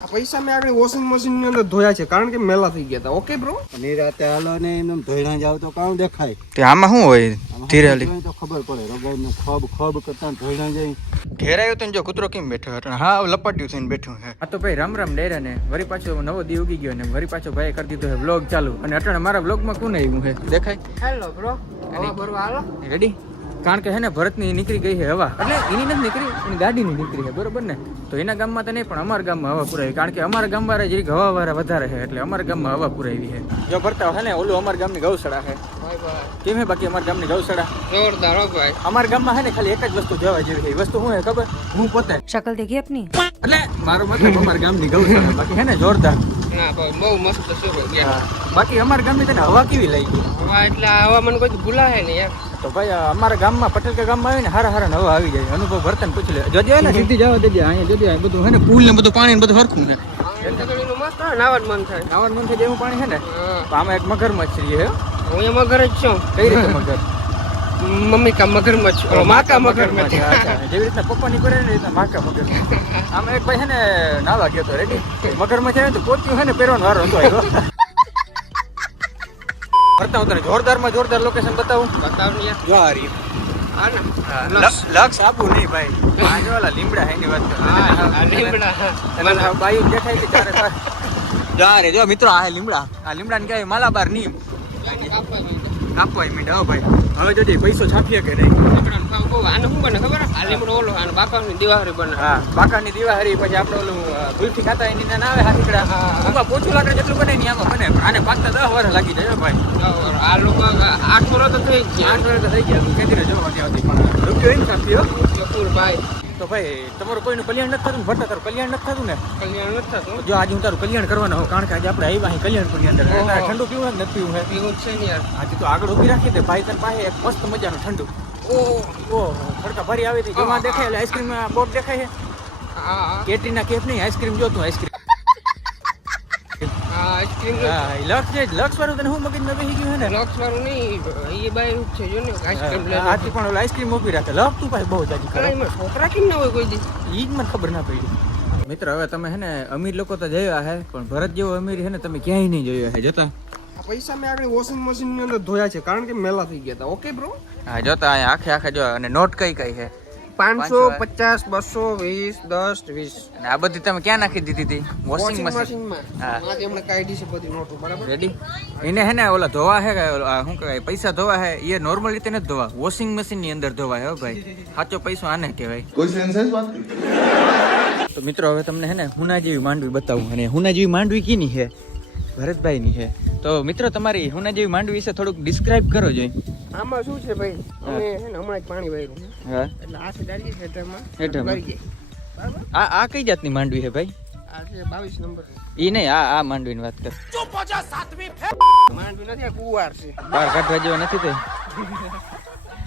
પૈસા મેં આગળ વોશિંગ મશીન ની અંદર ધોયા છે કારણ કે મેલા થઈ ગયા હતા. ઓકે બ્રો, નિરાતે હાલો ને એમ ધોઈણા જાવ તો કામ દેખાય. તે આમાં શું હોય ધીરે હાલી તો ખબર પડે રગાઈનું ખબ કરતા ધોઈણા જાય. ઘેરાયો તો જો કૂતરો કેમ બેઠો હતો હા લપટ્યું થઈને બેઠું છે. આ તો ભાઈ રામ રામ ડેરા ને વરી પાછો નવો દી ઉગી ગયો ને વરી પાછો ભાઈ કરી દીધો છે વ્લોગ ચાલુ. અને અટાણે મારા વ્લોગમાં કોને આવ્યું છે દેખાય? હેલો બ્રો, હવા ભરવા હાલો. રેડી? કારણ કે હે ને ભરતની નીકળી ગઈ છે હવા, એટલે એની નથી નીકળી એની ગાડીની નીકળી છે, બરોબર ને? તો એના ગામમાં તો નહીં પણ અમારા ગામમાં હવા પુરાવી, કારણ કે અમારા ગામ વાળા જરીક હવા વાળા વધારે છે એટલે અમારા ગામમાં હવા પુરાવી છે. જો ભરતા છે ને ઓલું અમારા ગામની ગૌશાળા છે. કેમ હે બાકી અમારા ગામની ગૌશાળા? જોરદાર હો ભાઈ. અમારા ગામમાં છે ને ખાલી એક જ વસ્તુ જોવા જેવી છે. વસ્તુ શું હે ખબર? હું પોતે શક્લ દેખી આપની, એટલે મારો મતલબ અમારા ગામની ગૌશાળા બાકી છે ને જોરદાર. ના બહુ મસ્ત છે. બાકી અમારા ગામની તને હવા કેવી લાગી ગઈ? હવા એટલે હવા મને કોઈ ભૂલાય ને યાર. તો ભાઈ અમારા ગામમાં પટેલકા ગામમાં આવે ને હારા હારા હવા આવી જાય. અનુભવ ભરતન પૂછી લે. જોજે ને સીધી જવા દેજે. અહીંયા જોજે બધું હે ને પુલ ને બધું પાણી ને બધું હરખું ને મસ્ત નાવા મન થાય. નાવાનું મન થાય જેવું પાણી છે ને. તો આમાં એક મગરમચ્છ છે. હું એ મગર જ છું. કઈ રીતે મગર? મમ્મી કા મગરમચ્છ, માકા મગરમચ્છ. જેવી રીતના પપ્પાની કરે ને એ રીતના માકા મગરમચ્છ. આમાં એક ભાઈ છે ને નાવા ગયો તો રેડી મગરમચ્છ છે ને તો પોત્યું છે ને પહેરવાનો વારો હતો આવ્યો. બતાવું તને જોરદારમાં જોરદાર લોકેશન બતાવું. બતાવ ને યાર. જો આ રહી. હા ને લક્ષ આપવું નહીં ભાઈ. આ જો ઓલા લીમડા હે ની વાત કર. હા લીમડા. મને બાયું દેખાય કે ચારે પાર. જો આ રે જો મિત્રો આ હે લીમડા. આ લીમડા ને કહેવાય માલાબાર નીમ. આપવાય મીંડા ભાઈ. હવે જોજે પૈસો છાપીએ કે નહીં. આને શું બને ખબર? આ લીમડો ઓલો આને બાપાની દિવાળી બને. હા બાકાની દિવાળી પછી આપણે ઓલું ગુલફી ખાતા એની ના આવે હાથીકડા. આમાં પોચું લાકડા જેટલું બને ને આમાં બને. આને પાકતા 10 વર્ષ લાગી જાય ભાઈ. આ લોકો 8 વર્ષ તો થઈ ગયા. 8 વર્ષ તો થઈ ગયા. કેદી જોવા આવતી પણ રૂપિયો એને છાપ્યો ફૂલ ભાઈ. તો ભાઈ તમારું કોઈનું કલ્યાણ નથી થતું? ભરતા તારું કલ્યાણ નથી થતું ને? કલ્યાણ નથી થતું. જો આજે હું તારું કલ્યાણ કરવાનો હોઉં કારણ કે આજે આપણે આવ્યા અહીં કલ્યાણપુરની અંદર. ઠંડુ પીવું નથી પીવું હે? પીવું છે ને યાર. આજે તો આગળ ઊભી રાખી દે ભાઈ તને પાસે એક મસ્ત મજાનું ઠંડુ. ઓ ખડકા ભરી આવી હતી જેમાં દેખાય એટલે આઈસ્ક્રીમ બોટ દેખાય છે. હા કેટરીના કેફ નહીં આઈસ્ક્રીમ જોતું આઈસ્ક્રીમ. હા આઈસ્ક્રીમ. હા લક્ષ છે લક્ષ વાળું તને હું મગજમાં બેસી ગયું હે ને? લોક્સ વાળું નહીં એ બાય છે જો ને આઈસ્ક્રીમ લે. આથી પણ ઓલા આઈસ્ક્રીમ ઊભી રાખે લક્ષ તું ભાઈ બહુ જાજી કરે. એમાં છોકરા કેમ ના હોય કોઈ દી? ઈ જ મને ખબર ના પડી. મિત્ર હવે તમે હે ને અમીર લોકો તો જોયા હે પણ ભરત જેવો અમીર હે ને તમે ક્યાંય નહીં જોયો હે. જોતા પૈસા મેં આગળ વોશિંગ મશીન ની અંદર ધોયા છે કારણ કે મેલા થઈ ગયા હતા. Okay bro. હા જોતા અહીંયા આખે આખે જો અને નોટ કઈ કઈ છે 500, 50, 220, 10, 20. અને આ બધી તમે ક્યાં નાખી દીધી હતી? Washing machine. મશીનમાં. હા. આથી હમણાં કાઢી છે બધી નોટો બરાબર. રેડી? એને હે ને ઓલા ધોવા હે શું કહેવાય પૈસા ધોવા હે એ નોર્મલ રીતે નથી ધોવા, વોશિંગ મશીન ની અંદર ધોવા હે ભાઈ. સાચો પૈસો આને કહેવાય. કોઈ સેન્સ है इस बात की? તો મિત્રો હવે તમને હે ને હુના જેવી માંડવી બતાવું. અને હુના જેવી માંડવી કીની છે? ભરતભાઈ ની છે. તો મિત્રો તમારી હુના જેવી માંડવી વિશે થોડુંક ડિસ્ક્રાઇબ કરો જોઈ. આમાં શું છે ભાઈ? અમે હે ને હમણાં જ પાણી વાળ્યું છે. હા એટલે આ સીધારી છે હેઠળમાં. હેઠળમાં. કરી ગઈ. બરાબર. આ કઈ જાતની માંડવી છે ભાઈ? આ છે 22 નંબર. ઈ નહીં આ માંડવીની વાત કર. માંડવી નથી આ કુવાર છે. બહાર કાઢવા જેવા નથી તે?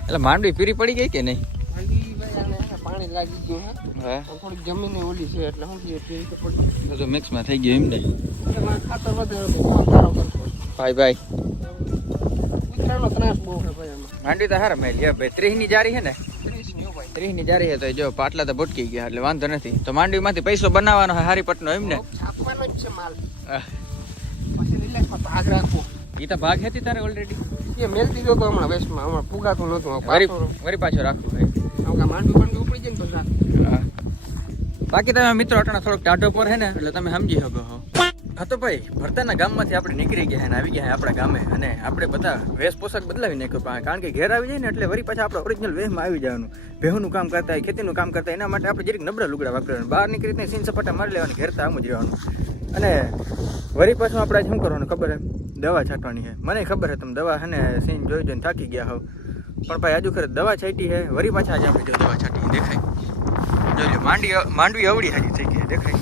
એટલે માંડવી પીરી પડી ગઈ કે નહીં? માંડવી ભાઈ આને પાણી લાગી ગયું હે. હા થોડીક જમીન ઓલી છે એટલે શું છે તે રીતે પડી. બધું મિક્સમાં થઈ ગયું એમ ને? એમાં ખાતર વધારે તો સારો કરશો. ભાઈ ભાઈ કૂતરાનો ત્રાસ બહુ છે ભાઈ આમાં. માંડવી તો હારા મેલી હે ભાઈ. 30 ની જારી છે ને? 30 ની હો ભાઈ. 30 ની જારી છે તો જો પાટલા તો ભટકી ગયા એટલે વાંધો નથી. તો માંડવીમાંથી પૈસો બનાવવાનો છે હારી પટનો એમ ને? છાપવાનો જ છે માલ. આહ, પછી રિલેક્સમાં ભાગ રાખવો. ઈ તો ભાગ હતી તારે ઓલરેડી? એ મેલ દીધો તો હમણાં વેસ્ટમાં હમણાં ફુગાતું નહોતું. વરી પાછો રાખવું ભાઈ. આમ માંડવી પણ ઉપડી જાય ને તો રાખ. હા. બાકી તમે મિત્રો અટાણા થોડોક ટાઢો પર હે ને એટલે તમે સમજી શકો છો. હા તો ભાઈ ભરતાના ગામમાંથી આપણે નીકળી ગયા અને આવી ગયા છે આપણા ગામે. અને આપણે બધા વેશ પોશાક બદલાવી નાખ્યો કારણ કે ઘેર આવી જાય ને એટલે વરી પાછા આપણે ઓરિજિનલ વેશમાં આવી જવાનું. ભેહુનું કામ કરતા હોય ખેતીનું કામ કરતા એના માટે આપણે જરીક નબળા લુગડા વાપરવાનું. બહાર નીકળીને સીન સપાટા મારી લેવાની, ઘેરતા આમ જ રહેવાનું. અને વરી પાછું આપણે શું કરવાનું ખબર હે? દવા છાંટવાની છે. મને ખબર છે તમે દવા હે ને સીન જોઈ જોઈને થાકી ગયા હોવ પણ ભાઈ આજુ ખરે દવા છાંટી છે. વરી પાછા આજે આપણે જો દવા છાંટી દેખાય જોજો માંડવી અવળી હાજી થઈ ગઈ દેખાય.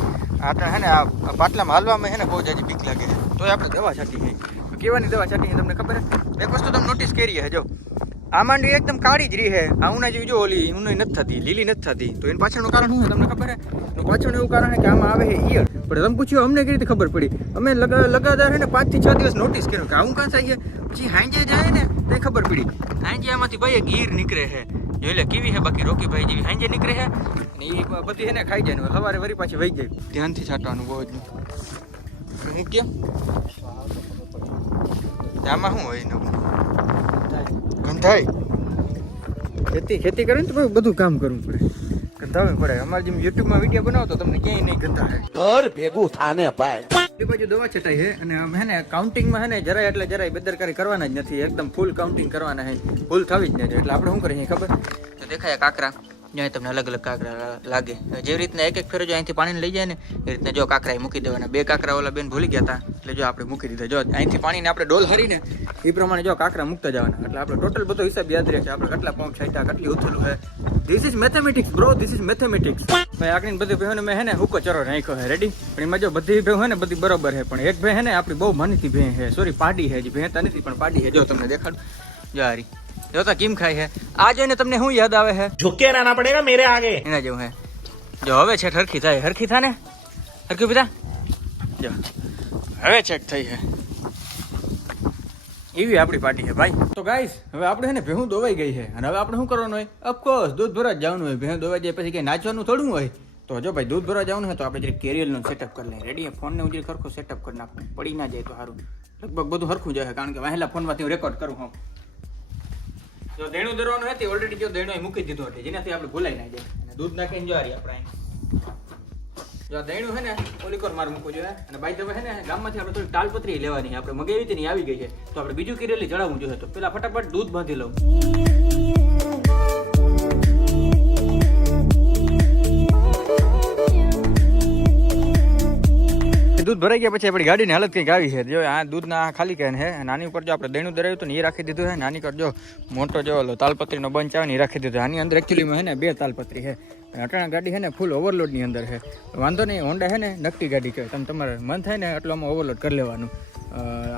આ તો હે ને આ પાટલામાં હાલવામાં હે ને બહુ જાજી બીક લાગે તો આપણે દવા છાંટી છે. કેવાની દવા છાંટી છે તમને ખબર છે? એક વસ્તુ તમે નોટિસ કરી છે જો આ માંડવી એકદમ કાળી જ રહી છે. આ ઉના જેવી જો ઓલી ઉનાઈ નથી થતી, લીલી નથી થતી. તો એનું પાછળનું કારણ શું છે તમને ખબર છે? તો પાછળનું એવું કારણ છે કે આમાં આવે છે ઈયળ. પણ તમે પૂછ્યું અમને કેવી રીતે ખબર પડી? અમે લગાતાર છે ને 5 થી 6 દિવસ નોટિસ કર્યું કે આવું કાં થાય છે. પછી હાંજે જાય ને તે ખબર પડી. હાંજે આમાંથી ભાઈ એક ઈયળ નીકળે છે. જોઈ લે કેવી છે બાકી રોકી ભાઈ જેવી હાંજે નીકળે છે અને એ બધી છે ને ખાઈ જાય ને સવારે વરી પાછી વહી જાય. ધ્યાનથી છાંટવાનું બહુ જ હું કેમ આમાં શું હોય નવું ગંધાય ખેતી કરે ને તો બધું કામ કરવું પડે ગંધાવવું પડે. અમારે જેમ યુટ્યુબમાં વિડીયો બનાવો તો તમને ક્યાંય નહીં ગંધાય. ઘર ભેગું થાને ભાઈ. એ બાજુ દવા છટાઈ છે અને આમ હે ને કાઉન્ટિંગમાં હે ને જરાય એટલે જરાય બેદરકારી કરવાના જ નથી. એકદમ ફૂલ કાઉન્ટિંગ કરવાના છે, ફૂલ થવી જ નહીં. એટલે આપણે શું કરીએ ખબર તો દેખાય કાંકરા જ્યાં તમને અલગ અલગ કાંકરા લાગે જેવી રીતના એક ફેરો જો અહીંથી પાણીને લઈ જાય ને એ રીતના જો કાંકરા મૂકી દેવાના. 2 કાંકરા ઓલા બેન ભૂલી ગયા હતા એટલે જો આપણે મૂકી દીધા. જો અહીંથી પાણીને આપણે ડોલ હરીને એ પ્રમાણે જો કાંકરા મૂકતા જવાના. એટલે આપણે ટોટલ બધો હિસાબ યાદ રહે કે આપણે કેટલા પંપ છાંટ્યા કેટલી ઉથલું છે. This is mathematics bro, this is mathematics. ભાઈ આગળ બધી ભેહોને મેં હે ને હુકો ચરો નાખ્યો છે રેડી. પણ એમાં જો બધી ભેહ હોય ને બધી બરોબર છે પણ એક ભેહ હે ને આપણી બહુ માનીતી ભેહ છે. સોરી પાડી છે, ભેહતા નથી પણ પાડી છે. જો તમને દેખાડું જો હારી જોતા કેમ ખાય છે. આ જોઈને તમને શું યાદ આવે છે? झुक के रहना पड़ेगा मेरे आगे. એના જેવું હે. જો હવે છે હરખી થાય, હરખી થા ને હરખી પીતા જો હવે ચેક થઈ છે. એવી આપણી પાર્ટી છે ભાઈ. તો ગાઈસ હવે આપણે છે ને ભેહું દોવાઈ ગઈ છે અને હવે આપણે શું કરવાનું હોય? ઓફકોર્સ દૂધ ભરવા જ જવાનું હોય. ભેહું દોવાઈ જાય પછી કઈ નાચવાનું થોડું હોય. તો જો ભાઈ દૂધ ભરવા જવાનું હોય તો આપણે જરી કેરિયલનો સેટઅપ કરી લઈએ. રેડી ફોનને હું જરી ખરખો સેટઅપ કરી નાખું, પડી ના જાય તો સારું. લગભગ બધું હરખું જાય કારણ કે વહેલા ફોનમાંથી હું રેકોર્ડ કરું હું. જો દેણું દરવાનું હતી ઓલરેડી જો દેણું મૂકી દીધું હતું જેનાથી આપણે ભૂલાઈ ના જાય. અને દૂધ નાખીને જો હારી આપણે જો દેણું છે ને ઓલી કોર માર મૂકવું જોઈએ. અને બાય ધ વે છે ને ગામમાંથી આપણે થોડી તાલપત્રી લેવાની આપણે મગાવી હતી ને આવી ગઈ છે તો આપણે બીજું કિરેલી ચડાવવું જોઈએ. તો પેલા ફટાફટ દૂધ બાંધી લઉં. દૂધ ભરાઈ ગયા પછી આપણી ગાડીની હાલત કંઈક આવી છે. જો આ દૂધના ખાલી કેન છે અને આની ઉપર જો આપણે દેણું દરાવ્યું હતું ને એ રાખી દીધું છે ને આની પર જો મોટો જો તાલપત્રીનો બંચ આવે ને એ રાખી દીધો. આની અંદર એકચ્યુઅલીમાં છે ને 2 તાલપત્રી છે. અટાણા ગાડી છે ને ફૂલ ઓવરલોડની અંદર છે. વાંધો નહીં, હોન્ડા છે ને નકટી ગાડી કહેવાય. તમે તમારે મન થાય ને એટલો આમાં ઓવરલોડ કરી લેવાનું.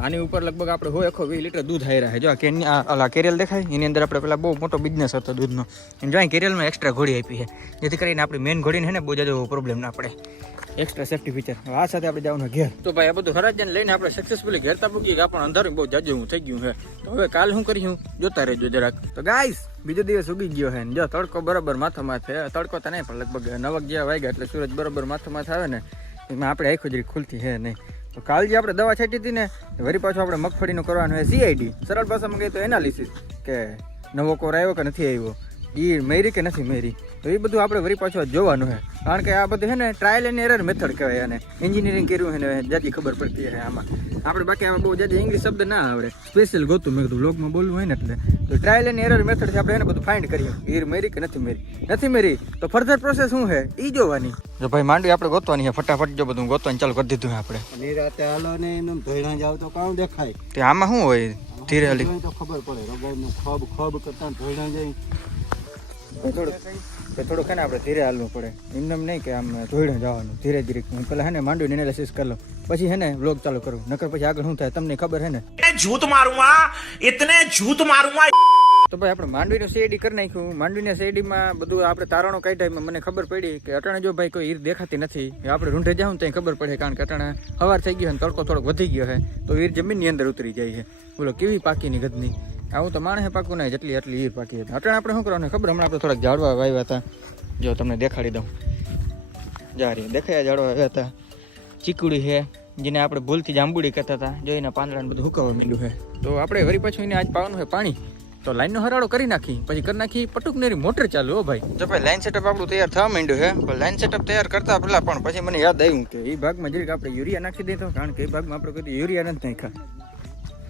આની ઉપર લગભગ આપણે 120 લીટર દૂધ હાર્યા છે. જો આ કેરિયલ દેખાય એની અંદર આપણે પેલા બહુ મોટો બિઝનેસ હતો દૂધનો. જો અહીં કેરિયલમાં એક્સ્ટ્રા ઘોડી આપી છે જેથી કરીને આપણી મેઇન ઘોડીને છે ને બહુ જાજો પ્રોબ્લેમ ના પડે. Extra safety feature. આ સાથે આપણે જવાનું ઘેર. તો ભાઈ આ બધું હરાજને લઈને આપણે સક્સેસફુલી ઘેર તા પૂગી ગયા પણ અંધારું બહુ જાજુ થઈ ગયું છે. તો હવે કાલ શું કરીશું જોતા રહેજો જરાક. તો ગાઈસ બીજો દિવસ ઉગી ગયો છે ને જો તડકો બરાબર માથામાં છે. તડકો તો નહીં પણ લગભગ 9 જેવા વાગ્યા એટલે સૂરજ બરાબર માથામાં આવે ને એમાં આપણે આખો જરી ખુલતી છે નહીં. તો કાલ જે આપણે દવા છાંટી હતી ને વળી પાછું આપણે મગફળીનું કરવાનું હોય CID સરળ ભાષામાં કહીએ તો એનાલિસિસ કે નવો કોર આવ્યો કે નથી આવ્યો, એ મેરી કે નથી મેરી. તો એ બધું આપણે વળી પાછું જોવાનું છે કારણ કે આ બધું છે ને ટ્રાયલ એન્ડ એરર મેથડ કહેવાય. અને એન્જિનિયરિંગ કર્યું છે ને જાજી ખબર પડતી છે આમાં. આપણે બાકી આમાં બહુ જાજી ઇંગ્લિશ શબ્દ ના આવડે, સ્પેશિયલ ગોતું મેં કીધું બ્લોગમાં બોલવું હોય ને એટલે. તો ટ્રાયલ એન્ડ એરર મેથડથી આપણે એને બધું ફાઇન્ડ કરીએ ઈર મેરી કે નથી મેરી. તો ફર્ધર પ્રોસેસ શું છે એ જોવાની. જો ભાઈ માંડવી આપણે ગોતવાની છે ફટાફટ. જો બધું ગોતવાનું ચાલુ કરી દીધું આપણે. નિરાતે હાલો ને એમ ધોઈણા જાવ તો કામ દેખાય. તે આમાં શું હોય ધીરે હાલી તો ખબર પડે રબારનું ખબ કરતા ધોઈણા જાય. થોડુંક છે ને આપણે ધીરે હાલવું પડે. એમને નહીં કે આમ ધોઈને જવાનું ધીરે ધીરે. હું પેલા છે ને માંડવીને એનાલિસિસ કરી લઉં પછી છે ને વ્લોગ ચાલુ કરું. નકર પછી આગળ શું થાય તમને ખબર છે ને. झूठ मारूंगा, इतने झूठ मारूंगा. તો ભાઈ આપણે માંડવીનું CID કરી નાખ્યું. માંડવીના CIDમાં બધું આપણે તારણો કાઢ્યા. મને ખબર પડી કે અટાણે જો ભાઈ કોઈ ઈર દેખાતી નથી આપણે રૂંઢે જાઉં ત્યાં ખબર પડે કારણ કે અટાણે સવાર થઈ ગયો અને તડકો થોડોક વધી ગયો છે તો ઈર જમીનની અંદર ઉતરી જાય છે. બોલો કેવી પાકીની ગદની. આવું તો માણસે પાકું નહીં જેટલી એટલી ઈર પાકી હતી. અટાણે આપણે શું કરવાનું ખબર હમણાં આપણે થોડાક ઝાડવા વાવ્યા હતા. જો તમને દેખાડી દઉં જારી દેખાયા ઝાડવા વાવ્યા હતા. ચીકુડી છે જેને આપણે ભૂલથી જાંબુડી કહેતા હતા. જો એના પાંદડાને બધું હુકાવા માંડ્યું છે. તો આપણે વળી પાછું એને આજ પાવાનું છે પાણી. તો લાઈનનો હરાડો કરી નાખી પછી કરી નાખી પટુકનેરી મોટર ચાલુ. હો ભાઈ જો ભાઈ લાઈન સેટઅપ આપણું તૈયાર થવા માંડ્યું છે. પણ લાઈન સેટઅપ તૈયાર કરતા પહેલા પણ પછી મને યાદ આવ્યું કે એ ભાગમાં જરીક આપણે યુરિયા નાખી દઈએ તો કારણ કે એ ભાગમાં આપણે કોઈ યુરિયા નથી નાખ્યા.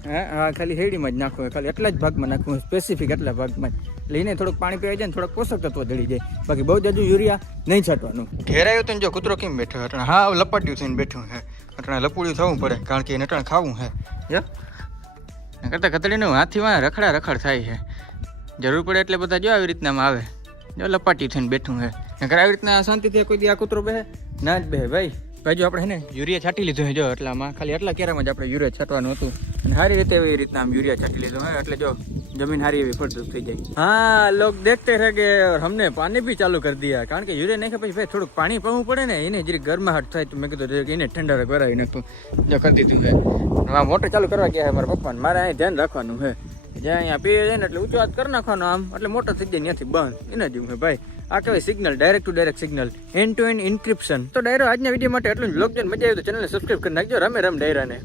હા ખાલી હેડીમાં જ નાખવું હોય, ખાલી એટલા જ ભાગમાં નાખવું હોય, સ્પેસિફિક એટલા ભાગમાં જ. લઈને થોડુંક પાણી પીવાઈ જાય ને થોડાક પોષક તત્વો જળી જાય. બાકી બહુ જાજુ યુરિયા નહીં છાંટવાનું. ઘેરાયું તો જો કૂતરો કેમ બેઠો અટણા હા લપાટ્યું થઈને બેઠું છે. અટણા લપુડ્યું થવું પડે કારણ કે એને અટણા ખાવું છે. કરતાં કતડીનું હાથીમાં રખડ થાય છે. જરૂર પડે એટલે બધા જો આવી રીતનામાં આવે. જો લપાટ્યું થઈને બેઠું છે. નકર આવી રીતના શાંતિથી કોઈ દી આ કૂતરો બેહે ના જ બેહે ભાઈ. ભાઈ જો આપણે હે ને યુરિયા છાંટી લીધું છે. જો એટલામાં ખાલી એટલા કેરામાં જ આપણે યુરિયા છાંટવાનું હતું અને સારી રીતે એવી રીતના આમ યુરિયા છાંટી લીધું હોય એટલે જો જમીન સારી એવી ફળદ્રુપ થઈ જાય. હા લોગ દેખતે રહે કે હમને પાણી બી ચાલુ કરી દિયા કારણ કે યુરિયા નાખ્યા પછી ભાઈ થોડુંક પાણી પાવું પડે ને એને જરી ગરમાહટ થાય તો મેં કીધું એને ઠંડા કરાવી નાખતું જો કરી દીધું છે. હા મોટર ચાલુ કરવા ગયા છે મારા પપ્પાને. મારે અહીં ધ્યાન રાખવાનું છે જ્યાં અહીંયા પીએ જાય ને એટલે ઊંચો હાથ કરી નાખવાનો આમ એટલે મોટર થઈ જાય ત્યાંથી બંધ એના જેવું છે ભાઈ. આ કહેવાય signal, direct to direct signal, end to end encryption. તો ડાયરો આજના વિડીયો માટે એટલું જ. બ્લોગ જોઈને મજા આવી તો ચેનલને સબસ્ક્રાઇબ કરી નાખજો. રમે રમ ડાયરાને.